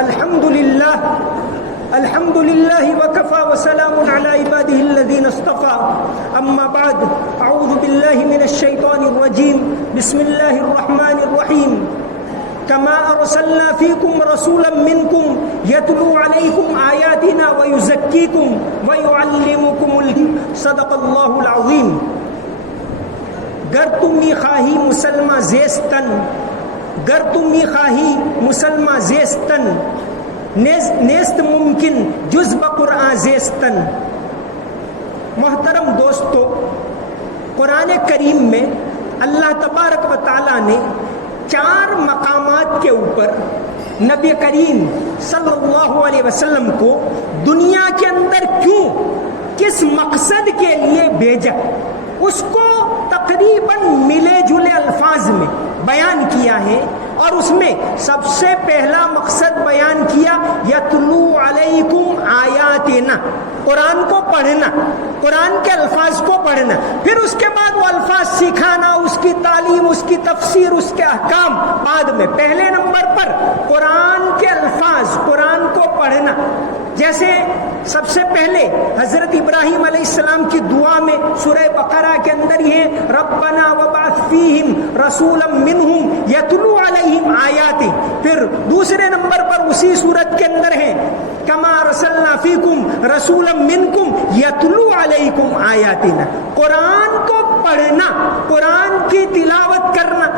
الحمد لله وكفى وسلام على عباده الذين اصطفى اما بعد اعوذ بالله من الشيطان الرجيم بسم الله الرحمن الرحيم كما ارسلنا فيكم رسولا منكم يتلو عليكم آياتنا ويزكيكم ويعلمكم صدق الله العظيم. گر تم خواہی مسلمہ زیستن، گر تم خواہی مسلمہ زیستن، نیست ممکن جز بقرآن زیستن. محترم دوستو، قرآن کریم میں اللہ تبارک و تعالیٰ نے 4 مقامات کے اوپر نبی کریم صلی اللہ علیہ وسلم کو دنیا کے اندر کیوں، کس مقصد کے لیے بھیجا، اس کو تقریباً ملے جلے الفاظ میں بیان کیا ہے. اور اس میں سب سے پہلا مقصد بیان کیا یتلو علیکم آیاتنا، قرآن کو پڑھنا، قرآن کے الفاظ کو پڑھنا. پھر اس کے بعد وہ الفاظ سکھانا، اس کی تعلیم، اس کی تفسیر، اس کے احکام بعد میں. پہلے نمبر پر قرآن کے الفاظ، قرآن کو پڑھنا. جیسے سب سے پہلے حضرت ابراہیم علیہ السلام کی دعا میں سورہ بقرہ کے اندر یہ ربنا وبعث فیہم رسولا منہم یتلو علیہم آیاتی. پھر دوسرے نمبر پر اسی صورت کے اندر ہے کما ارسلنا فیکم رسولا منکم یتلو علیکم آیاتنا. قرآن کو پڑھنا، قرآن کی تلاوت کرنا.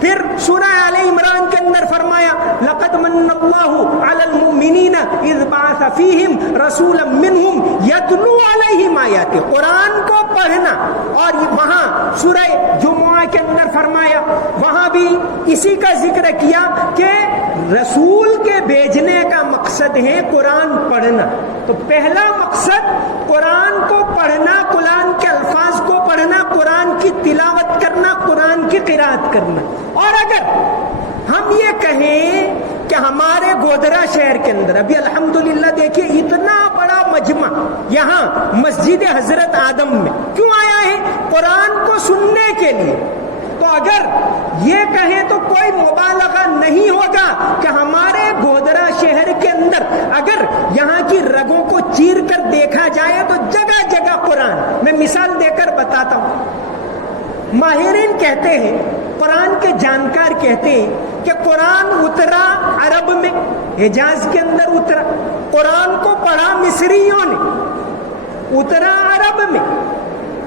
پھر سورہ آل عمران کے اندر فرمایا لقد من اللہ علی المؤمنین اذ بعث فیہم رسولا منہم یتلو علیہم آیاتہ. قرآن کو پڑھنا. اور وہاں سورہ جمعہ کے اندر فرمایا، وہاں بھی اسی کا ذکر کیا کہ رسول کے بھیجنے کا مقصد ہے قرآن پڑھنا. تو پہلا مقصد قرآن کو پڑھنا، قرآن کے الفاظ کو پڑھنا، قرآن کی تلاوت کرنا، قرآن کی قرات کرنا. اور اگر ہم یہ کہیں کہ ہمارے گودرا شہر کے اندر ابھی الحمدللہ دیکھیے اتنا بڑا مجمع یہاں مسجد حضرت آدم میں کیوں آیا ہے؟ قرآن کو سننے کے لیے. تو اگر یہ کہیں تو کوئی مبالغہ نہیں ہوگا کہ ہمارے گودرا شہر کے اندر اگر یہاں کی رگوں کو چیر کر دیکھا جائے تو جگہ جگہ قرآن. میں مثال دے کر بتاتا ہوں. ماہرین کہتے ہیں، قرآن کے جانکار کہتے ہیں کہ قرآن اترا عرب میں، حجاز کے اندر اترا. قرآن کو پڑھا مصریوں نے، اترا عرب میں،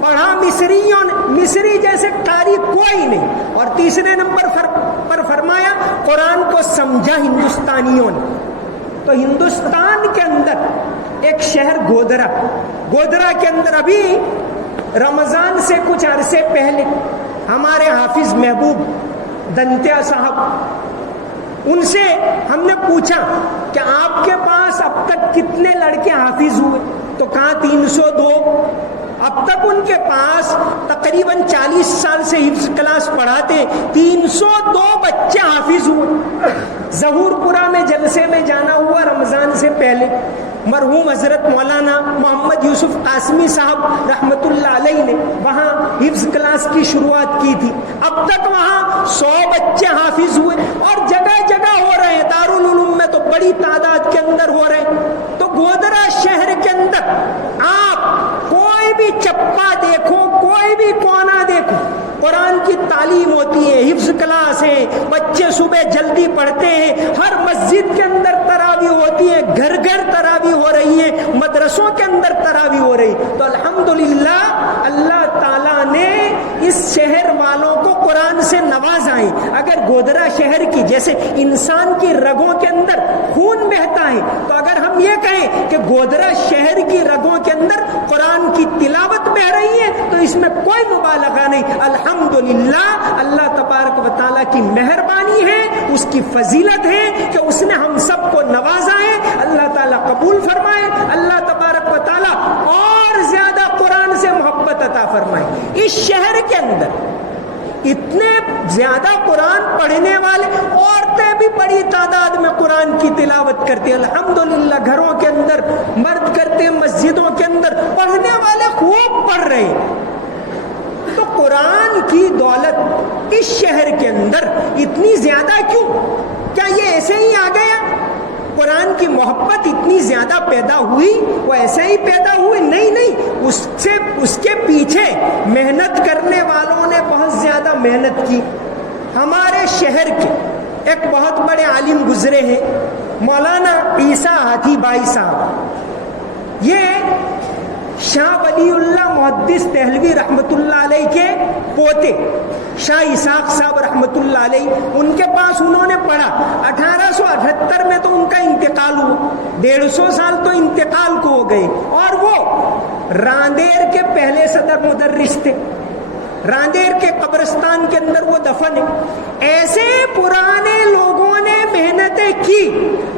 پڑھا مصریوں نے. مصری جیسے قاری کوئی نہیں. اور تیسرے نمبر پر فرمایا قرآن کو سمجھا ہندوستانیوں نے. تو ہندوستان کے اندر ایک شہر گودرا، گودرا کے اندر ابھی رمضان سے کچھ عرصے پہلے ہمارے حافظ محبوب دنتیا صاحب، ان سے ہم نے پوچھا کہ آپ کے پاس اب تک کتنے لڑکے حافظ ہوئے؟ تو کہا 302. اب تک ان کے پاس تقریباً 40 سال سے حفظ کلاس پڑھاتے 302 بچے حافظ ہوئے. ظہور پورہ میں جلسے میں جانا ہوا رمضان سے پہلے. مرحوم حضرت مولانا محمد یوسف قاسمی صاحب رحمت اللہ علیہ نے وہاں حفظ کلاس کی شروعات کی تھی. اب تک وہاں 100 بچے حافظ ہوئے اور جگہ جگہ ہو رہے ہیں. دارالعلوم میں تو بڑی تعداد کے اندر ہو رہے ہیں. تو گودرا شہر کے اندر آپ کوئی بھی چپا دیکھو، کوئی بھی کونا دیکھو، قرآن کی تعلیم ہوتی ہے، حفظ کلاس ہے، بچے صبح جلدی پڑھتے ہیں. ہر مسجد کے اندر تراویح ہوتی ہے، گھر گھر تراویح ہو رہی ہے، مدرسوں کے اندر تراویح ہو رہی. تو الحمدللہ اللہ تعالیٰ نے اس شہر والوں کو قرآن سے نوازا ہے. اگر گودرا شہر کی جیسے انسان کی رگوں کے اندر خون بہتا ہے، تو اگر ہم یہ کہیں کہ گودرا شہر کی رگوں کے اندر قرآن کی تلاوت بہ رہی ہے تو اس میں کوئی مبالغہ نہیں. الحمدللہ اللہ تبارک و تعالیٰ کی مہربانی ہے، اس کی فضیلت ہے کہ اس نے ہم سب کو نوازا ہے. اللہ تعالیٰ قبول فرمائے. اللہ تبارک و تعالیٰ اور زیادہ قرآن سے محبت عطا فرمائے. اس شہر کے اندر اتنے زیادہ قرآن پڑھنے والے، عورتیں بھی بڑی تعداد میں قرآن کی تلاوت کرتی ہیں. الحمدللہ گھروں کے اندر مرد کرتے ہیں، مسجدوں کے اندر پڑھنے والے خوب پڑھ رہے ہیں. تو قرآن کی دولت اس شہر کے اندر اتنی زیادہ کیوں؟ کیا یہ ایسے ہی آ گیا؟ قرآن کی محبت اتنی زیادہ پیدا ہوئی، وہ ایسے ہی پیدا ہوئی نہیں، اس کے پیچھے محنت کرنے والوں نے بہت زیادہ محنت کی۔ ہمارے شہر کے ایک بہت بڑے عالم گزرے ہیں، مولانا عیسیٰ ہاتھی بھائی صاحب، یہ شاہ ولی اللہ محدث دہلوی رحمۃ اللہ علیہ کے پوتے شاہ اسحاق صاحب رحمۃ اللہ علیہ، ان کے پاس انہوں نے پڑھا۔ 1878 میں تو ان کا انتقال ہوا، 150 سال تو انتقال کو ہو گئے، اور وہ راندیر کے پہلے صدر مدرس تھے، راندیر کے قبرستان کے اندر وہ دفن ہے۔ ایسے پرانے لوگوں نے محنتیں کی،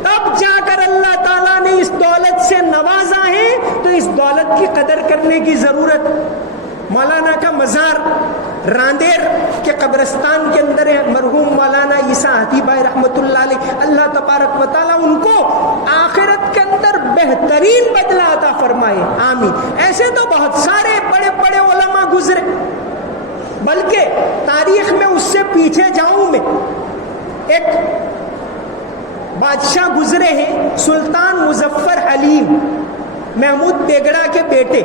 تب جا کر اللہ تعالیٰ نے اس دولت سے نوازا ہے، تو اس دولت کی قدر کرنے کی ضرورت۔ مولانا کا مزار راندیر کے قبرستان کے اندر ہے، مرحوم مولانا عیسیٰ ہاتھی بھائی رحمۃ اللہ علیہ، اللہ تبارک و تعالیٰ ان کو آخرت کے اندر بہترین بدلہ عطا فرمائے، آمین۔ ایسے تو بہت سارے بڑے بڑے علماء گزرے، بلکہ تاریخ میں اس سے پیچھے جاؤں میں، ایک بادشاہ گزرے ہیں سلطان مظفر حلیم، محمود بیگڑا کے بیٹے،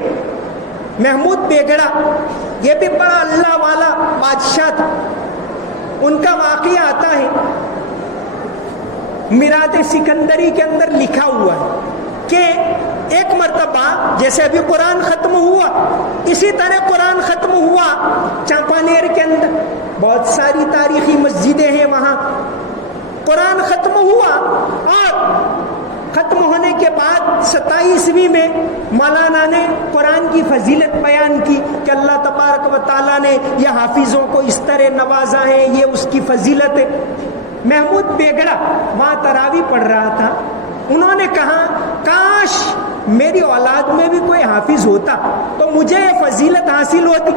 محمود بیگڑا، یہ بھی بڑا اللہ والا بادشاہ تھا۔ ان کا واقعہ آتا ہے میراث سکندری کے اندر لکھا ہوا ہے کہ ایک مرتبہ جیسے ابھی قرآن ختم ہوا، اسی طرح قرآن ختم ہوا چاپانیر کے اندر، بہت ساری تاریخی مسجدیں ہیں وہاں۔ قرآن ختم ہوا، اور ختم ہونے کے بعد 27ویں میں مولانا نے قرآن کی فضیلت بیان کی کہ اللہ تبارک و تعالیٰ نے یہ حافظوں کو اس طرح نوازا ہے، یہ اس کی فضیلت ہے۔ محمود بیگڑا وہاں تراویح پڑھ رہا تھا، انہوں نے کہا کاش میری اولاد میں بھی کوئی حافظ ہوتا تو مجھے یہ فضیلت حاصل ہوتی۔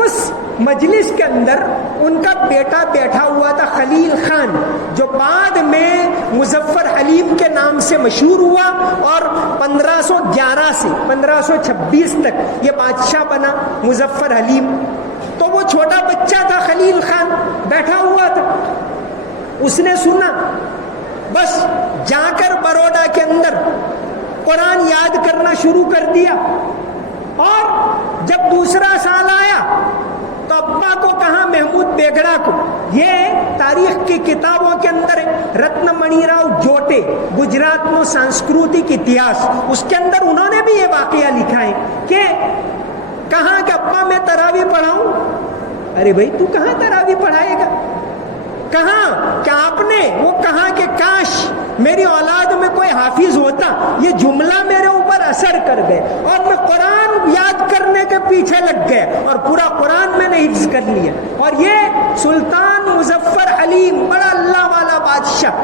اس مجلس کے اندر ان کا بیٹا بیٹھا ہوا تھا خلیل خان، جو بعد میں مظفر حلیم کے نام سے مشہور ہوا، اور 1511 سے 1526 تک یہ بادشاہ بنا مظفر حلیم۔ تو وہ چھوٹا بچہ تھا خلیل خان، بیٹھا ہوا تھا، اس نے سنا، بس جا کر بروڈا کے اندر قرآن یاد کرنا شروع کر دیا، اور جب دوسرا سال آیا تو ابا کو کہا، محمود بیگڑا کو، یہ تاریخ کی کتابوں کے اندر ہے، رتن منی راؤ جوٹے گجرات میں سانسکرتک اتہاس، اس کے اندر انہوں نے بھی یہ واقعہ لکھا ہے کہ کہا کہ ابا میں تراویح پڑھاؤں۔ ارے بھائی تو کہاں تراویح پڑھائے گا؟ کہاں کہ آپ نے وہ کہا کہ کاش میری اولاد میں کوئی حافظ ہوتا، یہ جملہ میرے اوپر اثر کر گئے، اور میں قرآن یاد کرنے کے پیچھے لگ گیا، اور پورا قرآن میں نے حفظ کر لیا۔ اور یہ سلطان مظفر حلیم، بڑا اللہ والا بادشاہ،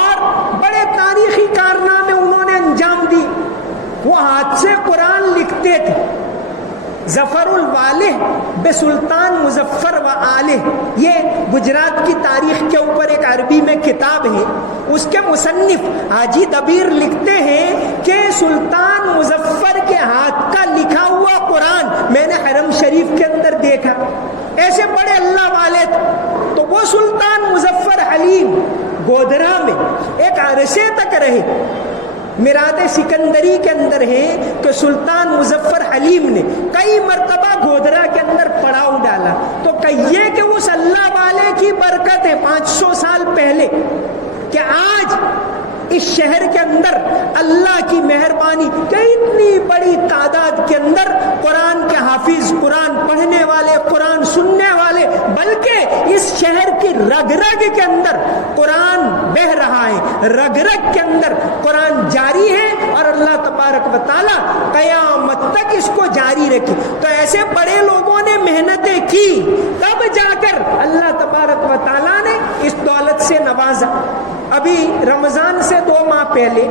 اور بڑے تاریخی کارنامے انہوں نے انجام دی۔ وہ ہاتھ سے قرآن لکھتے تھے۔ ظفر الوالح بسلطان مظفر و آلہ، یہ گجرات کی تاریخ کے اوپر ایک عربی میں کتاب ہے، اس کے مصنف حاجی دبیر لکھتے ہیں کہ سلطان مظفر کے ہاتھ کا لکھا ہوا قرآن میں نے حرم شریف کے اندر دیکھا۔ ایسے بڑے اللہ والے تھے۔ تو وہ سلطان مظفر حلیم گودرا میں ایک عرصے تک رہے۔ میراث سکندری کے اندر ہے کہ سلطان مظفر حلیم نے کئی مرتبہ گودرا کے اندر پڑاؤ ڈالا، تو کہیے کہ اس اللہ والے کی برکت ہے 500 سال پہلے کہ آج اس شہر کے اندر اللہ کی مہربانی کہ اتنی بڑی تعداد کے اندر قرآن کے حافظ، قرآن پڑھنے والے، قرآن سننے والے، بلکہ اس شہر کی رگ رگ کے اندر قرآن بہ رہا ہے، رگ رگ کے اندر قرآن جاری ہے، اور اللہ تبارک و تعالیٰ قیامت تک اس کو جاری رکھے۔ تو ایسے بڑے لوگوں نے محنتیں کی، تب جا کر اللہ تبارک و تعالیٰ نے اس دولت سے نوازا۔ ابھی رمضان سے 2 ماہ پہلے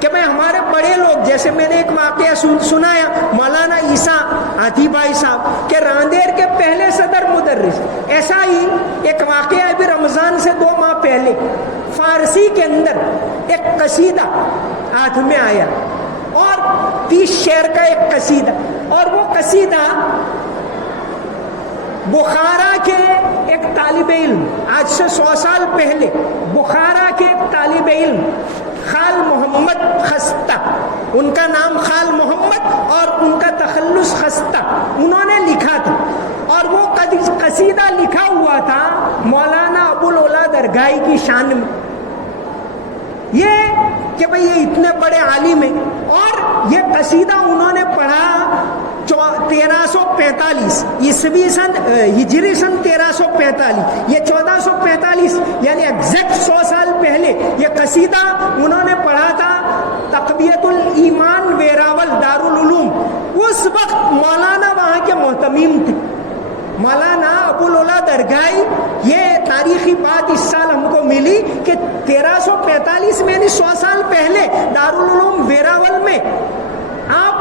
کہ میں ہمارے بڑے لوگ، جیسے میں نے ایک واقعہ سنایا مولانا عیسیٰ ہاتھی بھائی صاحب کہ راندیر کے پہلے صدر مدرس، ایسا ہی ایک واقعہ ابھی رمضان سے 2 ماہ پہلے فارسی کے اندر ایک قصیدہ ہاتھ میں آیا، اور 30 شعر کا ایک قصیدہ، اور وہ قصیدہ بخارا کے ایک طالب علم، آج سے 100 سال پہلے بخارا کے ایک طالب علم خال محمد خستہ، ان کا نام خال محمد اور ان کا تخلص خستہ، انہوں نے لکھا تھا، اور وہ قصیدہ لکھا ہوا تھا مولانا ابوالعلا درگاہی کی شان میں، یہ کہ بھئی یہ اتنے بڑے عالم ہیں، اور یہ قصیدہ انہوں نے پڑھا 1345 عیسوی سن، ہجری سن 1345، یہ 1445 یعنی ایگزیکٹ 100 سال پہلے یہ قصیدہ انہوں نے پڑھا تھا تقویت الایمان ویراول دارالعلوم۔ اس وقت مولانا وہاں کے محتمیم تھے، مولانا ابوالعلا درگاہی۔ یہ تاریخی بات اس سال ہم کو ملی کہ 1345 میں یعنی 100 سال پہلے دارالعلوم ویراول میں آپ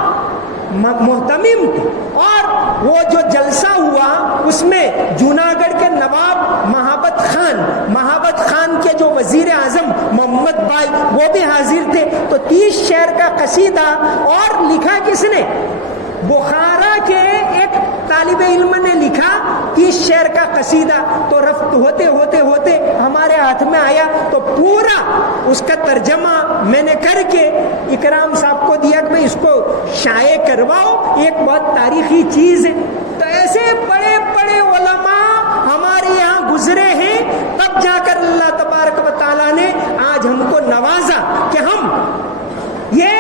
محتمم تھے، اور وہ جو جلسہ ہوا اس میں جوناگڑھ کے نواب مہابت خان کے جو وزیر اعظم محمد بھائی وہ بھی حاضر تھے۔ تو 30 شعر کا قصیدہ، اور لکھا کس نے؟ بخارا کے ایک طالب علم نے لکھا 30 شعر کا قصیدہ۔ تو رفت ہوتے ہوتے ہوتے ہمارے ہاتھ میں آیا، تو پورا اس کا ترجمہ میں نے کر کے اکرام صاحب کو دیا کہ اس کو شائع کرواؤ، ایک بہت تاریخی چیز ہے۔ تو ایسے بڑے بڑے علماء ہمارے یہاں گزرے ہیں، تب جا کر اللہ تبارک و تعالیٰ نے آج ہم کو نوازا کہ ہم یہ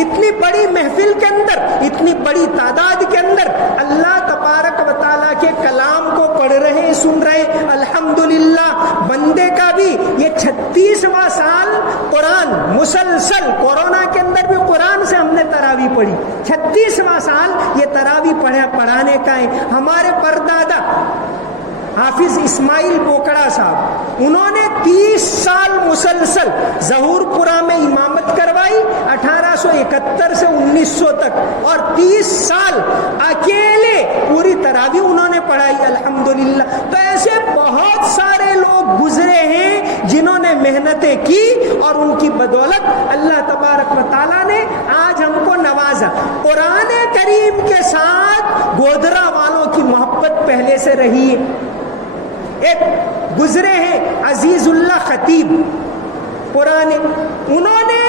اتنی بڑی محفل کے اندر، اتنی بڑی تعداد کے اندر اللہ تبارک و تعالیٰ کے کلام کو پڑھ رہے ہیں، سن رہے ہیں۔ الحمدللہ بندے کا بھی یہ 36واں سال قرآن مسلسل، کورونا کے اندر بھی قرآن سے ہم نے تراویح پڑھی، 36واں سال یہ تراویح پڑھانے کا ہے۔ ہمارے پردادا حافظ اسماعیل بوکڑا صاحب، انہوں نے 30 سال مسلسل ظہور پورہ میں امامت کروائی 1871 سے 1900 تک، اور 30 سال اکیلے پوری تراویح انہوں نے پڑھائی الحمدللہ۔ تو ایسے بہت سارے لوگ گزرے ہیں جنہوں نے محنتیں کی، اور ان کی بدولت اللہ تبارک و تعالیٰ نے آج ہم کو نوازا۔ قرآن کریم کے ساتھ گودرا والوں کی محبت پہلے سے رہی ہے۔ ایک گزرے ہیں عزیز اللہ خطیب پرانے، انہوں نے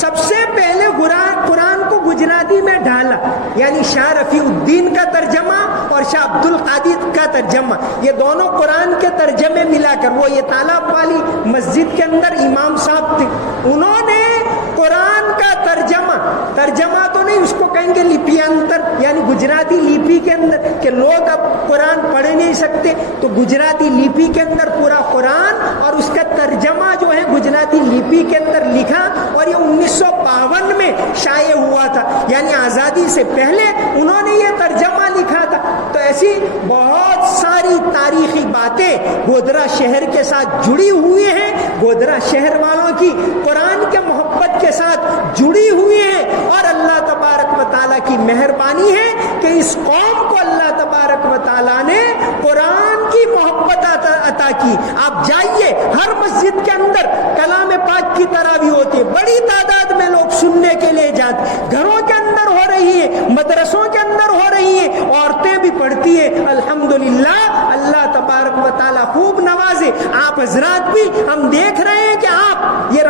سب سے پہلے قرآن کو گجراتی میں ڈھالا، یعنی شاہ رفیع الدین کا ترجمہ اور شاہ عبد القادر کا ترجمہ، یہ دونوں قرآن کے ترجمے ملا کر، وہ یہ تالاب والی مسجد کے اندر امام صاحب تھے، انہوں نے قرآن کا ترجمہ تو نہیں، اس کو کہیں گے لپیانتر، یعنی گجراتی لپی کے اندر، کہ لوگ اب قرآن پڑھ نہیں سکتے تو گجراتی لپی کے اندر پورا قرآن اور اس کا ترجمہ جو ہے گجراتی لپی کے اندر لکھا، اور یہ 1952 میں شائع ہوا تھا، یعنی آزادی سے پہلے انہوں نے یہ ترجمہ لکھا تھا۔ تو ایسی بہت ساری تاریخی باتیں گودرا شہر کے ساتھ جڑی ہوئی ہیں، گودرا شہر والوں کی قرآن کے محبت کے ساتھ جڑی ہوئی ہیں، اور اللہ تبارک و تعالیٰ کی مہربانی ہے کہ اس قوم کو اللہ تبارک و تعالیٰ نے قرآن کی محبت عطا کی۔ آپ جائیے، ہر مسجد کے اندر کلام پاک کی تراویح ہوتی ہے، بڑی تعداد میں لوگ سننے کے لیے جاتے، گھروں کے اندر ہو رہی ہے، مدرسوں کے اندر ہو رہی ہے، عورتیں بھی پڑھتی ہے الحمدللہ۔ اللہ تبارک و تعالیٰ خوب نوازے۔ آپ حضرات بھی ہم دیکھ رہے ہیں کہ آپ یہ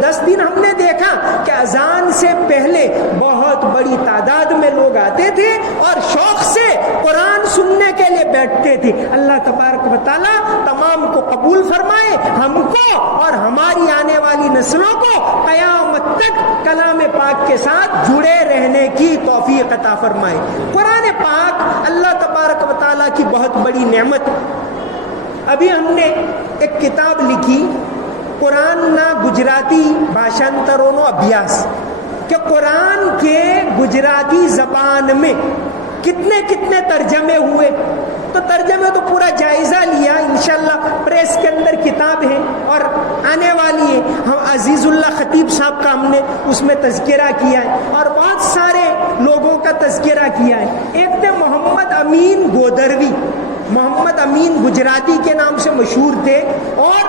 10 دن ہم نے دیکھا کہ اذان سے پہلے بہت بڑی تعداد میں لوگ آتے تھے اور شوق سے قرآن سننے کے لیے بیٹھتے تھے۔ اللہ تبارک و تعالیٰ تمام کو قبول فرمائے، ہم کو اور ہماری آنے والی نسلوں کو قیامت تک کلام پاک کے ساتھ جڑے رہنے کی توفیق عطا فرمائے۔ قرآن پاک اللہ تبارک و تعالیٰ کی بہت بڑی نعمت۔ ابھی ہم نے ایک کتاب لکھی، قرآن نہ گجراتی بھاشانترونو ابھیاس، کہ قرآن کے گجراتی زبان میں کتنے ترجمے ہوئے۔ تو ترجمے تو پورا جائزہ لیا، انشاءاللہ پریس کے اندر کتاب ہے اور آنے والی ہے۔ ہم عزیز اللہ خطیب صاحب کا ہم نے اس میں تذکرہ کیا ہے، اور بہت سارے لوگوں کا تذکرہ کیا ہے۔ ایک تھے محمد امین گودروی، محمد امین گجراتی کے نام سے مشہور تھے، اور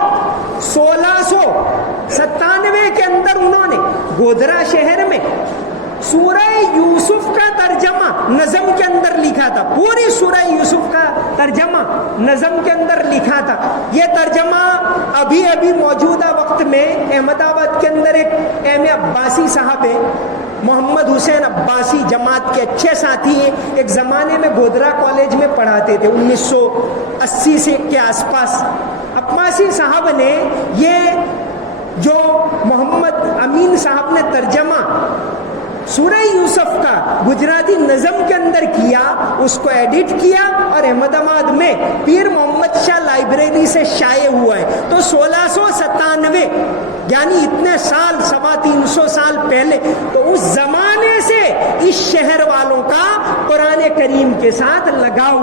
1697 کے اندر انہوں نے گودرا شہر میں سورہ یوسف کا ترجمہ نظم کے اندر لکھا تھا، پوری سورہ یوسف کا ترجمہ نظم کے اندر لکھا تھا. یہ ترجمہ ابھی موجودہ وقت میں احمد آباد کے اندر ایک ایم عباسی صاحب ہے، محمد حسین عباسی، جماعت کے اچھے ساتھی ہیں، ایک زمانے میں گودرا کالج میں پڑھاتے تھے 1980 سے کے آس پاس. عباسی صاحب نے یہ جو محمد امین صاحب نے ترجمہ سورہ یوسف کا گجراتی نظم کے اندر کیا، اس کو ایڈٹ کیا اور احمد آباد میں پیر محمد شاہ لائبریری سے شائع ہوا ہے. تو 1697 یعنی اتنے سال، 350 سال پہلے، تو اس زمانے سے اس شہر والوں کا قرآن کریم کے ساتھ لگاؤ.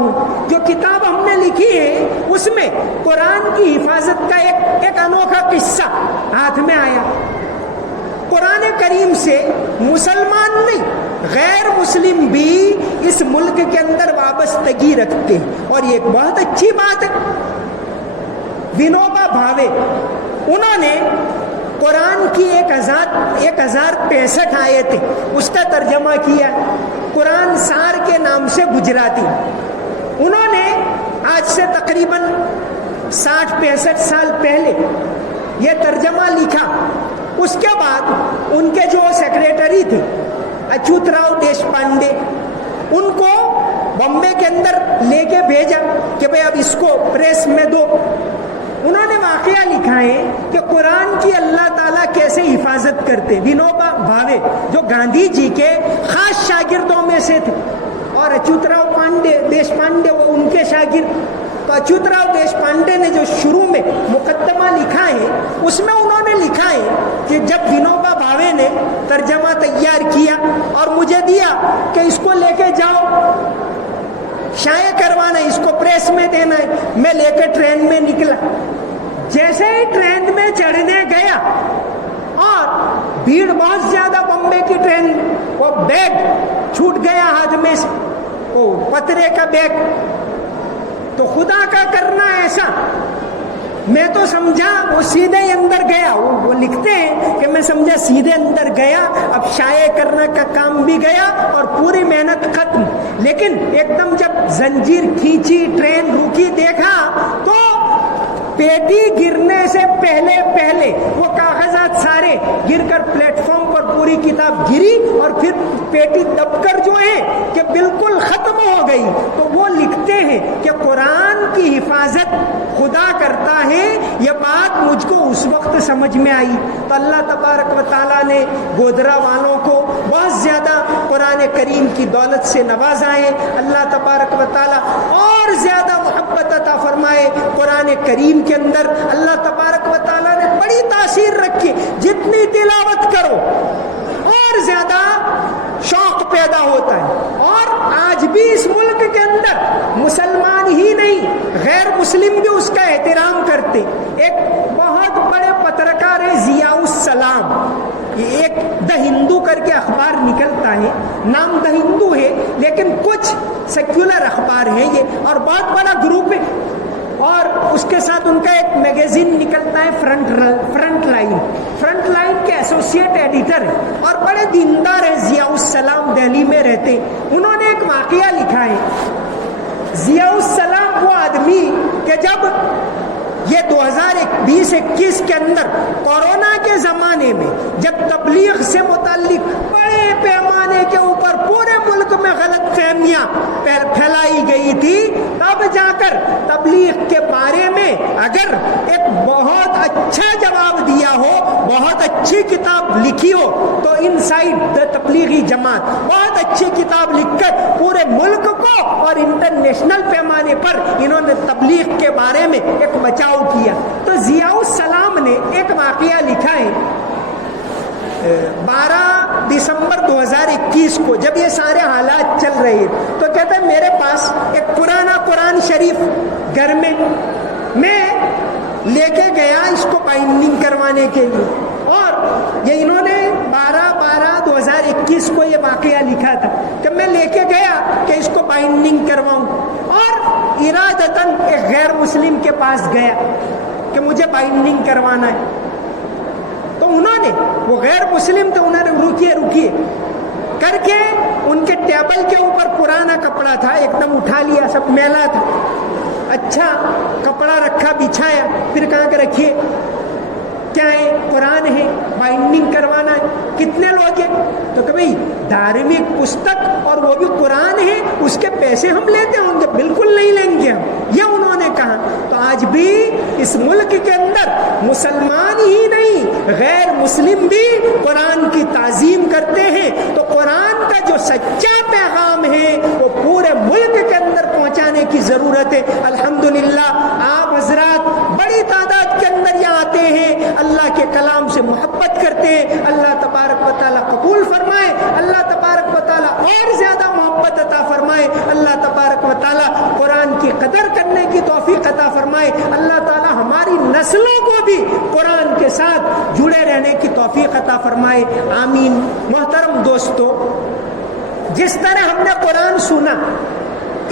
جو کتاب ہم نے لکھی ہے اس میں قرآن کی حفاظت کا ایک انوکھا قصہ ہاتھ میں آیا. قرآن کریم سے مسلمان نہیں، غیر مسلم بھی اس ملک کے اندر وابستگی رکھتے ہیں، اور یہ ایک بہت اچھی بات ہے. ونوبا بھاوے انہوں نے قرآن کی 1065 آیتیں اس کا ترجمہ کیا، قرآن سار کے نام سے گجراتی. انہوں نے آج سے تقریباً 60-65 سال پہلے یہ ترجمہ لکھا. اس کے بعد ان کے جو سیکریٹری تھے اچوت راؤ دیش پانڈے، ان کو بمبے کے اندر لے کے بھیجا کہ بھئی اب اس کو پریس میں دو. انہوں نے واقعہ لکھا ہے کہ قرآن کی اللہ تعالیٰ کیسے حفاظت کرتے. ونوبا بھاوے جو گاندھی جی کے خاص شاگردوں میں سے تھے، اور اچوت راؤ دیش پانڈے وہ ان کے شاگرد. تو اچوت راؤ دیش پانڈے نے جو شروع میں مقدمہ لکھا ہے اس میں انہوں نے لکھا ہے کہ جب ونوبا بھاوے نے ترجمہ تیار کیا اور مجھے دیا کہ اس کو لے کے جاؤ، شائع کروانا، اس کو پریس میں دینا ہے، میں لے کے ٹرین میں نکلا. جیسے ہی ٹرین میں چڑھنے گیا اور بھیڑ بہت زیادہ بمبے کی ٹرین، وہ بیگ چھوٹ گیا ہاتھ میں سے، وہ پترے کا بیگ. تو خدا کا کرنا ایسا، میں تو سمجھا وہ سیدھے اندر گیا. وہ لکھتے ہیں کہ میں سمجھا سیدھے اندر گیا، اب شائع کرنے کا کام بھی گیا اور پوری محنت ختم. لیکن ایک دم جب زنجیر کھینچی، ٹرین رکی، دیکھا تو پیٹی گرنے سے پہلے وہ کاغذات سارے گر کر پلیٹ فارم پر پوری کتاب گری، اور پھر پیٹی دب کر جو ہے کہ بالکل ختم ہو گئی. تو وہ لکھتے ہیں کہ قرآن کی حفاظت خدا کرتا ہے. یہ بات مجھ کو اس وقت سمجھ میں آئی. تو اللہ تبارک و تعالیٰ نے گودرا والوں کو بہت زیادہ قرآن کریم کی دولت سے نوازا ہے. اللہ تبارک و تعالیٰ اور زیادہ محبت عطا فرمائے. قرآن کریم کے اندر اللہ تبارک و تعالیٰ نے بڑی تاثیر رکھی. جتنی تلاوت کرو اور زیادہ شوق پیدا ہوتا ہے. اور آج بھی اس ملک کے اندر مسلمان ہی نہیں، غیر مسلم بھی اس کا احترام کرتے. ایک بہت بڑے پترکار ہے ضیاء السلام، یہ ایک دا ہندو کر کے اخبار نکلتا ہے، نام دا ہندو ہے لیکن کچھ سیکولر اخبار ہے یہ، اور بہت بڑا گروپ ہے. اور اس کے ساتھ ان کا ایک میگزین نکلتا ہے فرنٹ لائن کے ایسوسیٹ ایڈیٹر ہے اور بڑے دیندار ہیں. ضیاء السلام دہلی میں رہتے. انہوں نے ایک واقعہ لکھا ہے. ضیاء السلام وہ آدمی کہ جب یہ 2020-21 کے اندر کورونا کے زمانے میں جب تبلیغ سے متعلق بڑے پیمانے کے اوپر پورے ملک میں غلط فہمیاں پھیلائی گئی تھی، تب جا کر تبلیغ کے بارے میں اگر ایک بہت اچھا جواب دیا ہو، بہت اچھی کتاب لکھی ہو، تو ان سائڈ دا تبلیغی جماعت بہت اچھی کتاب لکھ کر پورے ملک کو اور انٹرنیشنل پیمانے پر انہوں نے تبلیغ کے بارے میں ایک بچاؤ کیا. تو ضیاء السلام نے ایک واقعہ لکھا ہے 12 دسمبر 2021 کو، جب یہ سارے حالات چل رہے تو کہتے ہیں میرے پاس ایک پرانا قرآن شریف گھر میں لے کے گیا اس کو بائنڈنگ کروانے کے لیے. اور یہ انہوں نے 12/12/2021 کو یہ واقعہ لکھا تھا کہ میں لے کے گیا کہ اس کو بائنڈنگ کرواؤں، اور ارادتاً ایک غیر مسلم کے پاس گیا کہ مجھے بائنڈنگ کروانا ہے. تو انہوں نے، وہ غیر مسلم تھے، انہوں نے رکیے کر کے ان کے ٹیبل کے اوپر پرانا کپڑا تھا، ایک دم اٹھا لیا، سب میلا تھا، اچھا کپڑا رکھا بچھایا، پھر کہا کہ رکھیے کیا ہے؟ قرآن ہے، بائنڈنگ کروانا ہے، کتنے لوگ ہیں؟ تو کہ بھائی دھارمک پستک اور وہ بھی قرآن ہے، اس کے پیسے ہم لیتے ہوں گے؟ بالکل نہیں لیں گے ہم، یہ انہوں نے کہا۔ تو آج بھی اس ملک کے اندر مسلمان ہی نہیں غیر مسلم بھی قرآن کی تعظیم کرتے ہیں، تو قرآن کا جو سچا پیغام ہے وہ پورے ملک کے اندر پہنچانے کی ضرورت ہے۔ الحمدللہ آپ حضرات بڑی تعداد کے اندر یہاں آتے ہیں، اللہ کے کلام سے محبت کرتے ہیں، اللہ تبارک و تعالیٰ قبول فرمائے، اللہ تبارک و تعالیٰ اور زیادہ محبت عطا فرمائے، اللہ تبارک و تعالیٰ قرآن کی قدر کرنے کی توفیق عطا فرمائے، اللہ تعالیٰ ہماری نسلوں کو بھی قرآن کے ساتھ جڑے رہنے کی توفیق عطا فرمائے، آمین۔ محترم دوستو، جس طرح ہم نے قرآن سنا،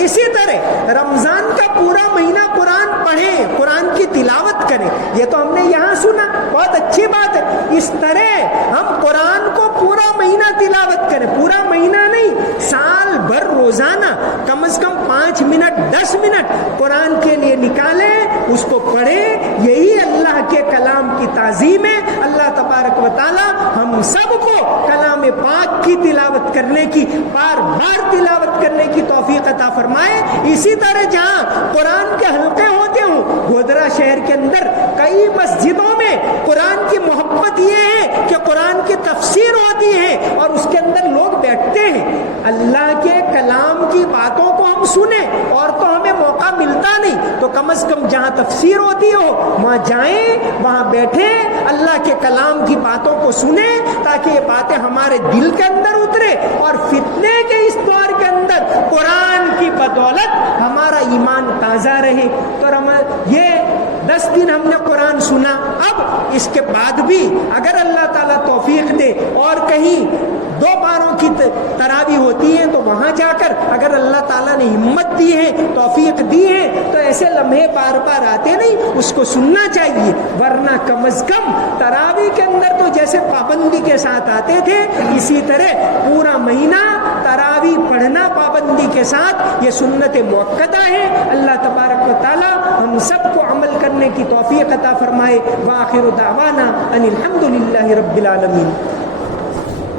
اسی طرح رمضان کا پورا مہینہ قرآن پڑھیں، قرآن کی تلاوت کریں۔ یہ تو ہم نے یہاں سنا، بہت اچھی بات ہے، اس طرح ہم قرآن کو پورا مہینہ تلاوت کریں، پورا مہینہ نہیں، سال بھر روزانہ کم از کم 5 منٹ 10 منٹ قرآن کے لیے نکالیں، اس کو پڑھیں، یہی اللہ کے کلام کی تعظیم ہے۔ اللہ تبارک و تعالی ہم سب کو کلام پاک کی تلاوت کرنے کی، بار بار تلاوت کرنے کی توفیق عطا فرمائے۔ اسی طرح جہاں قرآن کے حلقے ہوتے ہوں، گودرا شہر کے اندر کئی مسجدوں میں قرآن کی محبت یہ ہے کہ قرآن کی تفسیر ہوتی ہے اور اس کے اندر لوگ بیٹھتے ہیں، اللہ کے کلام کی باتوں کو ہم سنیں، اور تو ہمیں موقع ملتا نہیں، تو کم از کم جہاں تفسیر ہوتی ہو وہاں جائیں، وہاں بیٹھیں، اللہ کے کلام کی باتوں کو سنیں، تاکہ یہ باتیں ہمارے دل کے اندر اترے، اور فتنے کے اس دور کے اندر قرآن کی بدولت ہمارا ایمان تازہ رہے۔ تو یہ 10 دن ہم نے قرآن سنا، اب اس کے بعد بھی اگر اللہ تعالیٰ توفیق دے اور کہیں 2 باروں کی تراویح ہوتی ہے تو وہاں جا کر اگر اللہ تعالیٰ نے ہمت دی ہے، توفیق دی ہے، تو ایسے لمحے بار بار آتے نہیں، اس کو سننا چاہیے، ورنہ کم از کم تراویح کے اندر تو جیسے پابندی کے ساتھ آتے تھے، اسی طرح پورا مہینہ تراویح پڑھنا پابندی کے ساتھ، یہ سنت موقتہ ہے۔ اللہ تبارک و تعالی ہم سب کو عمل کرنے کی توفیق عطا فرمائے۔ وآخر دعوانا ان الحمد للہ رب العالمین۔